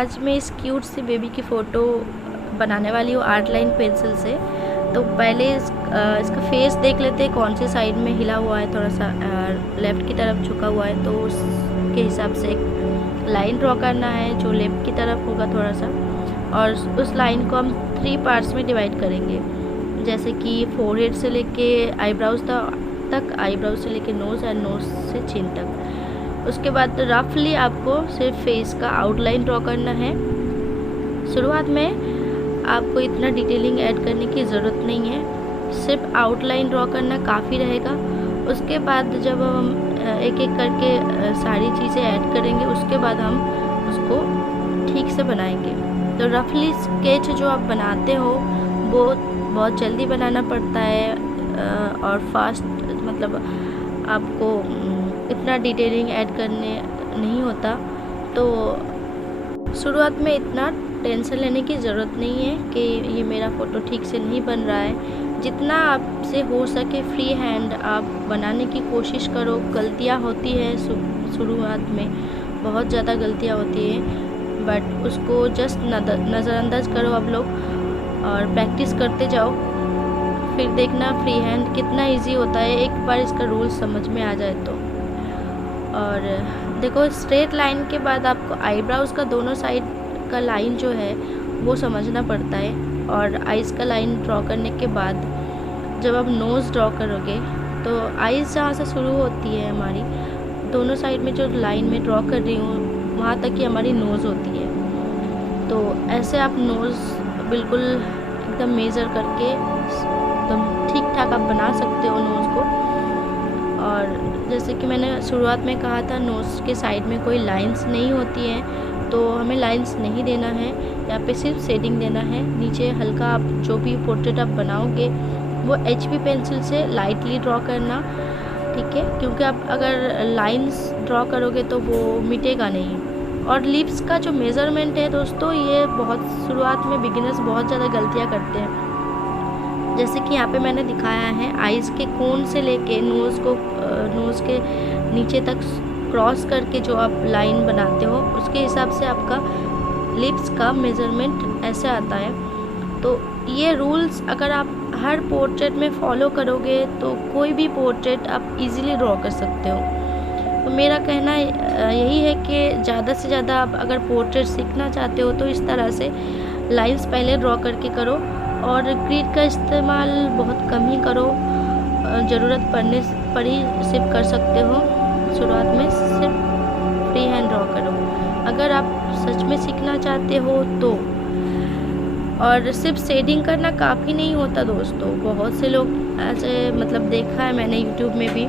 आज मैं इस क्यूट सी बेबी की फ़ोटो बनाने वाली हूँ आर्ट लाइन पेंसिल से। तो पहले इसका फेस देख लेते हैं, कौन सी साइड में हिला हुआ है, थोड़ा सा लेफ़्ट की तरफ झुका हुआ है, तो उसके हिसाब से एक लाइन ड्रॉ करना है जो लेफ़्ट की तरफ होगा थोड़ा सा। और उस लाइन को हम 3 पार्ट्स में डिवाइड करेंगे, जैसे कि फोरहेड से लेके आईब्राउज तक, आईब्राउज से लेके नोज़ और नोज़ से चिन तक। उसके बाद रफली आपको सिर्फ फेस का आउटलाइन ड्रॉ करना है। शुरुआत में आपको इतना डिटेलिंग ऐड करने की ज़रूरत नहीं है, सिर्फ आउटलाइन ड्रॉ करना काफ़ी रहेगा। उसके बाद जब हम एक एक करके सारी चीज़ें ऐड करेंगे, उसके बाद हम उसको ठीक से बनाएंगे। तो रफली स्केच जो आप बनाते हो वो बहुत जल्दी बनाना पड़ता है और फास्ट, मतलब आपको इतना डिटेलिंग ऐड करने नहीं होता। तो शुरुआत में इतना टेंशन लेने की ज़रूरत नहीं है कि ये मेरा फ़ोटो ठीक से नहीं बन रहा है। जितना आपसे हो सके फ्री हैंड आप बनाने की कोशिश करो। गलतियाँ होती है शुरुआत में, बहुत ज़्यादा गलतियाँ होती हैं, बट उसको जस्ट नज़रअंदाज करो आप लोग और प्रैक्टिस करते जाओ। फिर देखना फ्री हैंड कितना इजी होता है, एक बार इसका रूल समझ में आ जाए तो। और देखो, स्ट्रेट लाइन के बाद आपको आईब्राउज़ का दोनों साइड का लाइन जो है वो समझना पड़ता है। और आइज़ का लाइन ड्रॉ करने के बाद जब आप नोज़ ड्रॉ करोगे तो आइज़ जहाँ से शुरू होती है हमारी, दोनों साइड में जो लाइन में ड्रॉ कर रही हूँ वहाँ तक ही हमारी नोज़ होती है। तो ऐसे आप नोज़ बिल्कुल एकदम मेज़र करके एकदम ठीक ठाक आप बना सकते हो नोज़ को। और जैसे कि मैंने शुरुआत में कहा था, नोज़ के साइड में कोई लाइंस नहीं होती हैं, तो हमें लाइंस नहीं देना है, यहाँ पे सिर्फ शेडिंग देना है। नीचे हल्का आप जो भी पोर्ट्रेट आप बनाओगे वो HB पेंसिल से लाइटली ड्रॉ करना, ठीक है, क्योंकि आप अगर लाइंस ड्रॉ करोगे तो वो मिटेगा नहीं। और लिप्स का जो मेज़रमेंट है दोस्तों, ये बहुत शुरुआत में बिगिनर्स बहुत ज़्यादा गलतियाँ करते हैं। जैसे कि यहाँ पे मैंने दिखाया है, आइज़ के कोन से लेके नोज़ के नीचे तक क्रॉस करके जो आप लाइन बनाते हो, उसके हिसाब से आपका लिप्स का मेज़रमेंट ऐसे आता है। तो ये रूल्स अगर आप हर पोर्ट्रेट में फॉलो करोगे तो कोई भी पोर्ट्रेट आप इजीली ड्रॉ कर सकते हो। तो मेरा कहना यही है कि ज़्यादा से ज़्यादा आप अगर पोर्ट्रेट सीखना चाहते हो तो इस तरह से लाइंस पहले ड्रॉ करके करो, और ग्रिड का इस्तेमाल बहुत कम ही करो। ज़रूरत पड़ने पर ही सिर्फ कर सकते हो। शुरुआत में सिर्फ फ्री हैंड ड्रॉ करो अगर आप सच में सीखना चाहते हो तो। और सिर्फ शेडिंग करना काफ़ी नहीं होता दोस्तों। बहुत से लोग ऐसे, मतलब देखा है मैंने यूट्यूब में भी,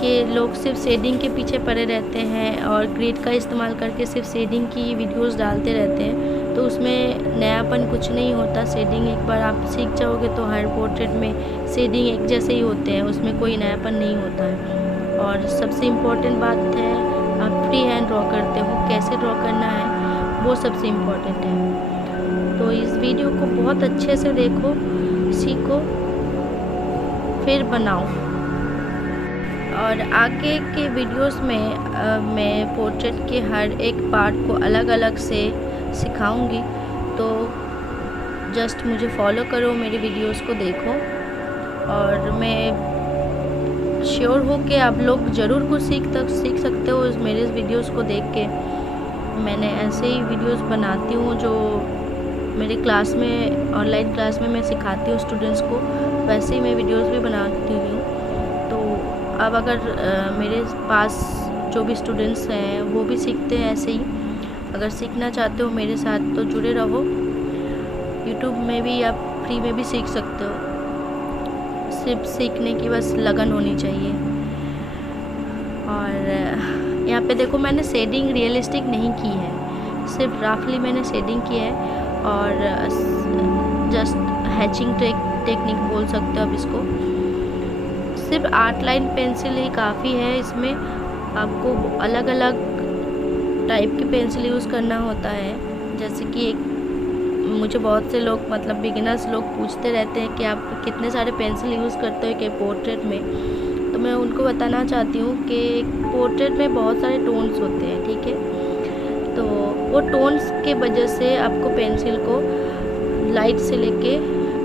कि लोग सिर्फ शेडिंग के पीछे पड़े रहते हैं और ग्रिड का इस्तेमाल करके सिर्फ शेडिंग की वीडियोस डालते रहते हैं। तो उसमें नयापन कुछ नहीं होता। शेडिंग एक बार आप सीख जाओगे तो हर पोर्ट्रेट में शेडिंग एक जैसे ही होते हैं, उसमें कोई नयापन नहीं होता है। और सबसे इम्पोर्टेंट बात है, आप फ्री हैंड ड्रॉ करते हो, कैसे ड्रॉ करना है वो सबसे इम्पोर्टेंट है। तो इस वीडियो को बहुत अच्छे से देखो, सीखो, फिर बनाओ। और आगे के वीडियोस में मैं पोर्ट्रेट के हर एक पार्ट को अलग अलग से सिखाऊंगी। तो जस्ट मुझे फॉलो करो, मेरे वीडियोस को देखो, और मैं श्योर हूँ कि आप लोग ज़रूर कुछ सीख सकते हो मेरे इस वीडियोस को देख के। मैंने ऐसे ही वीडियोस बनाती हूँ जो मेरे क्लास में, ऑनलाइन क्लास में मैं सिखाती हूँ स्टूडेंट्स को, वैसे ही मैं वीडियोस भी बनाती हूँ। तो अब अगर मेरे पास जो भी स्टूडेंट्स हैं वो भी सीखते हैं ऐसे ही, अगर सीखना चाहते हो मेरे साथ तो जुड़े रहो। यूट्यूब में भी आप फ्री में भी सीख सकते हो, सिर्फ सीखने की बस लगन होनी चाहिए। और यहाँ पे देखो, मैंने शेडिंग रियलिस्टिक नहीं की है, सिर्फ रफली मैंने शेडिंग की है, और जस्ट हैचिंग टेक्निक बोल सकते हो आप इसको। सिर्फ आर्ट लाइन पेंसिल ही काफ़ी है, इसमें आपको अलग अलग टाइप की पेंसिल यूज़ करना होता है। जैसे कि मुझे बहुत से लोग, मतलब बिगिनर्स लोग पूछते रहते हैं कि आप कितने सारे पेंसिल यूज़ करते हो कि पोर्ट्रेट में। तो मैं उनको बताना चाहती हूँ कि पोर्ट्रेट में बहुत सारे टोन्स होते हैं, ठीक है। तो वो टोन्स के वजह से आपको पेंसिल को लाइट से लेके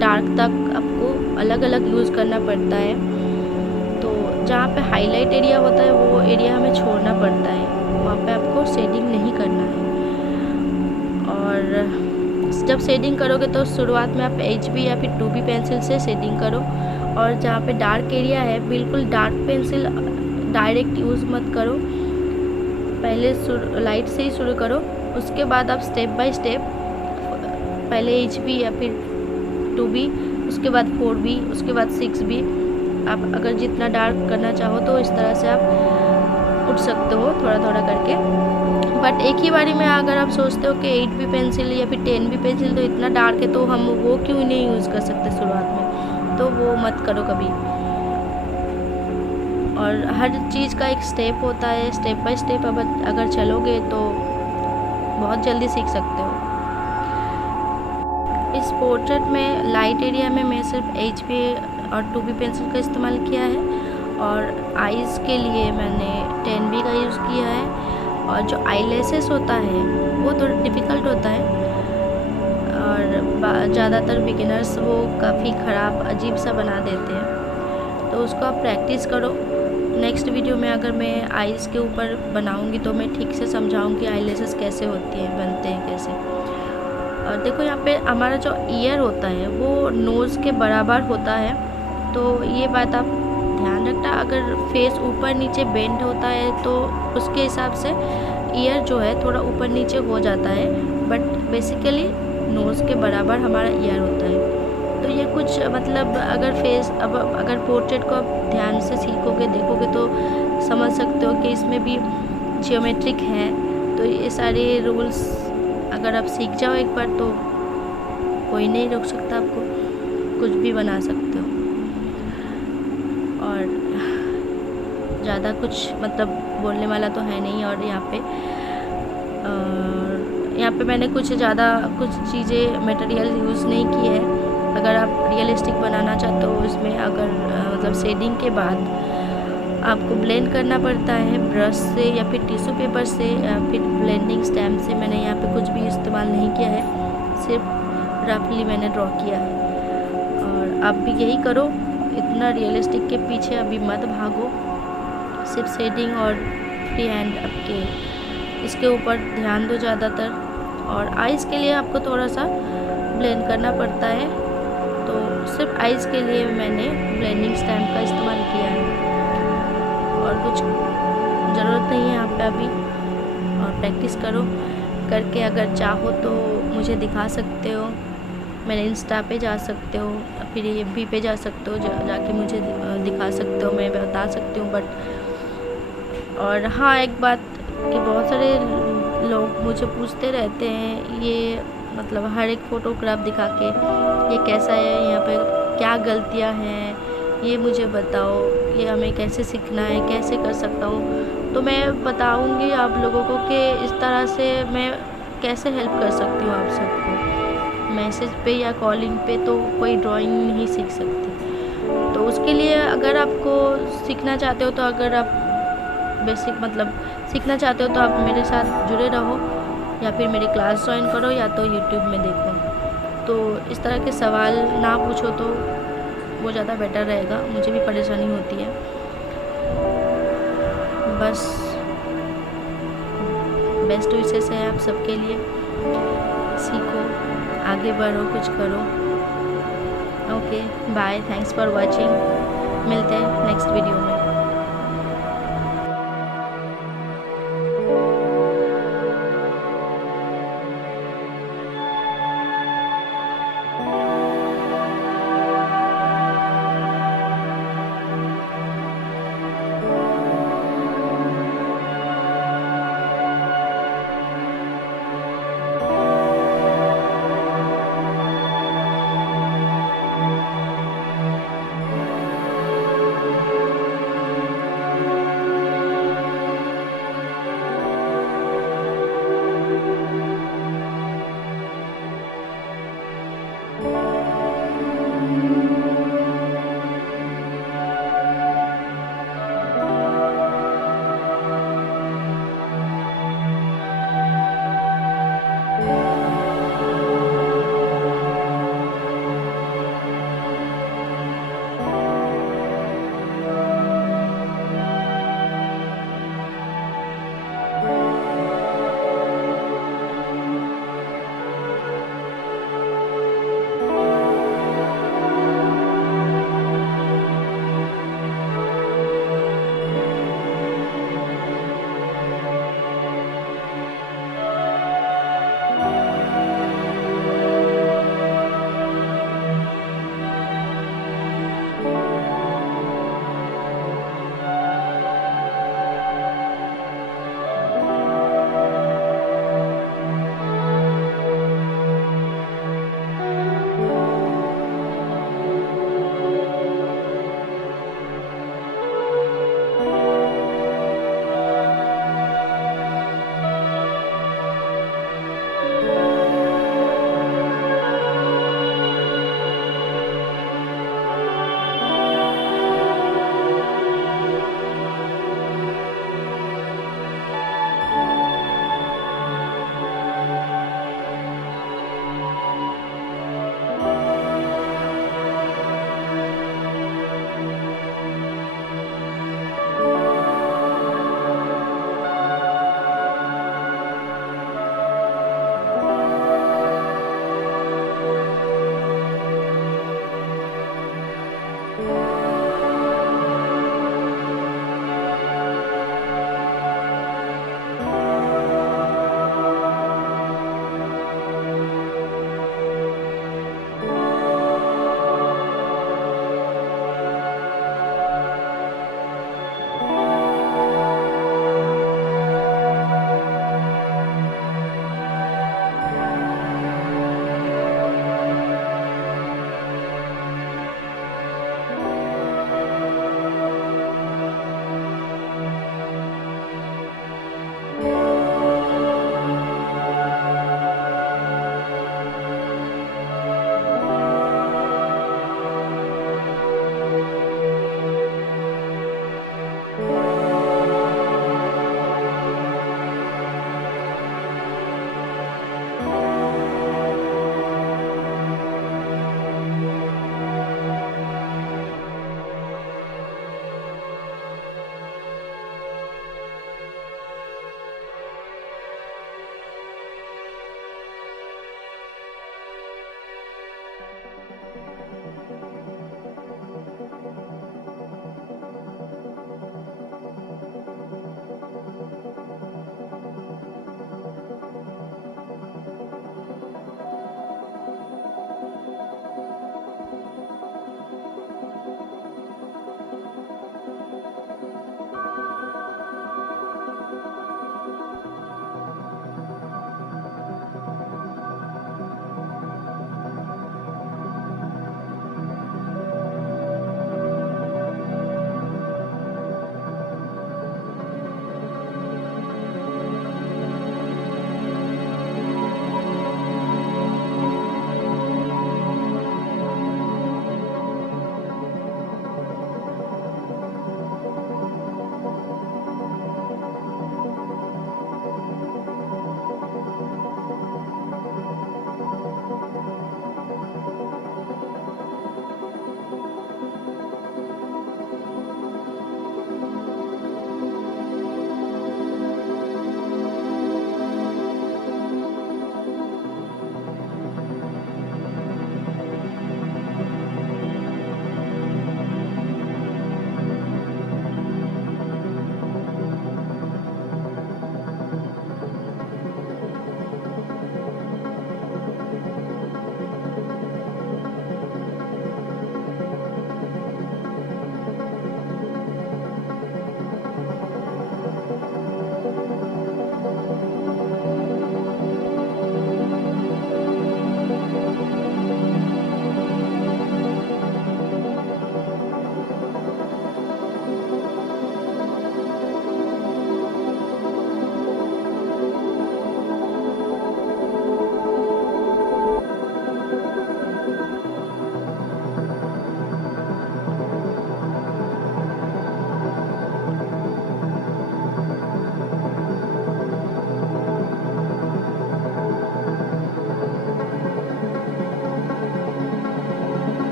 डार्क तक आपको अलग अलग यूज़ करना पड़ता है। तो जहाँ पे हाईलाइट एरिया होता है वो एरिया हमें छोड़ना पड़ता है, वहाँ पे आपको शेडिंग नहीं करना है। और जब शेडिंग करोगे तो शुरुआत में आप HB या फिर 2B पेंसिल से शेडिंग करो, और जहाँ पे डार्क एरिया है बिल्कुल डार्क पेंसिल डायरेक्ट यूज़ मत करो, पहले लाइट से ही शुरू करो, उसके बाद आप स्टेप बाय स्टेप पहले HB या फिर 2B, उसके बाद 4B, उसके बाद 6B। आप अगर जितना डार्क करना चाहो तो इस तरह से आप उठ सकते हो थोड़ा थोड़ा करके। बट एक ही बारी में अगर आप सोचते हो कि 8B पेंसिल या फिर 10B पेंसिल तो इतना डार्क है तो हम वो क्यों नहीं यूज़ कर सकते शुरुआत में, तो वो मत करो कभी। और हर चीज़ का एक स्टेप होता है, स्टेप बाय स्टेप अगर चलोगे तो बहुत जल्दी सीख सकते हो। इस पोर्ट्रेट में लाइट एरिया में मैं सिर्फ HB और 2B पेंसिल का इस्तेमाल किया है, और आईज़ के लिए मैंने 10B का यूज़ किया है। और जो आईलैशेस होता है वो थोड़ा डिफ़िकल्ट होता है, और ज़्यादातर बिगिनर्स वो काफ़ी ख़राब अजीब सा बना देते हैं, तो उसको आप प्रैक्टिस करो। नेक्स्ट वीडियो में अगर मैं आईज़ के ऊपर बनाऊंगी तो मैं ठीक से समझाऊंगी आईलैशेस कैसे होती हैं, बनते हैं कैसे। और देखो यहाँ पे हमारा जो ईयर होता है वो नोज़ के बराबर होता है, तो ये बात आप ध्यान रखना। अगर फेस ऊपर नीचे बेंड होता है तो उसके हिसाब से ईयर जो है थोड़ा ऊपर नीचे हो जाता है, बट बेसिकली नोज़ के बराबर हमारा ईयर होता है। तो ये कुछ मतलब अगर पोर्ट्रेट को आप ध्यान से सीखोगे देखोगे तो समझ सकते हो कि इसमें भी जियोमेट्रिक है। तो ये सारे रूल्स अगर आप सीख जाओ एक बार तो कोई नहीं रोक सकता आपको, कुछ भी बना सकते हो। और ज़्यादा कुछ मतलब बोलने वाला तो है नहीं। और यहाँ पे मैंने कुछ चीज़ें मटेरियल यूज़ नहीं की है। अगर आप रियलिस्टिक बनाना चाहते हो इसमें अगर मतलब शेडिंग के बाद आपको ब्लेंड करना पड़ता है ब्रश से या फिर टिश्यू पेपर से या फिर ब्लेंडिंग स्टैम्प से। मैंने यहाँ पे कुछ भी इस्तेमाल नहीं किया है, सिर्फ रफली मैंने ड्रॉ किया है। और आप भी यही करो, इतना रियलिस्टिक के पीछे अभी मत भागो, सिर्फ शेडिंग और फ्री हैंड आपके इसके ऊपर ध्यान दो ज़्यादातर। और आइज़ के लिए आपको थोड़ा सा ब्लेंड करना पड़ता है, तो सिर्फ आइज़ के लिए मैंने ब्लेंडिंग स्टैम्प का इस्तेमाल किया है, और कुछ ज़रूरत नहीं है यहाँ पे अभी। और प्रैक्टिस करो करके, अगर चाहो तो मुझे दिखा सकते हो, मेरे इंस्टा पे जा सकते हो, फिर FB पे जा सकते हो, जाके मुझे दिखा सकते हो, मैं बता सकती हूँ। बट और हाँ एक बात कि बहुत सारे लोग मुझे पूछते रहते हैं, ये मतलब हर एक फ़ोटोग्राफ दिखा के ये कैसा है, यहाँ पे क्या गलतियाँ हैं, ये मुझे बताओ, ये हमें कैसे सीखना है, कैसे कर सकता हूँ। तो मैं बताऊँगी आप लोगों को कि इस तरह से मैं कैसे हेल्प कर सकती हूँ आप सबको। मैसेज पे या कॉलिंग पे तो कोई ड्राइंग नहीं सीख सकती। तो उसके लिए अगर आपको सीखना चाहते हो, तो अगर आप बेसिक मतलब सीखना चाहते हो तो आप मेरे साथ जुड़े रहो, या फिर मेरी क्लास ज्वाइन करो, या तो यूट्यूब में देखो। तो इस तरह के सवाल ना पूछो तो वो ज़्यादा बेटर रहेगा, मुझे भी परेशानी होती है। बस बेस्ट विशेष है आप सबके लिए, सीखो, आगे बढ़ो, कुछ करो। Okay bye, thanks for watching, मिलते हैं नेक्स्ट वीडियो में।